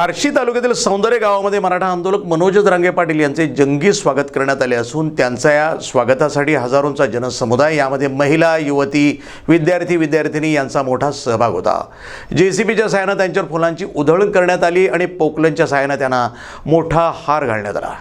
बार्शी तालुक्यातील सौंदर्य गावामध्ये मराठा आंदोलक मनोज जरांगे पाटील यांचे जंगी स्वागत करण्यात आले असून त्यांच्या या स्वागतासाठी हजारोंचा जनसमुदाय, यामध्ये महिला, युवती, विद्यार्थी यांचा मोठा सहभाग होता। जेसीबीच्या सहाय्याने त्यांच्यावर फुलांची उधळण करण्यात आली आणि पोकलनच्या सहाय्याने त्यांना मोठा हार घालण्यात आला।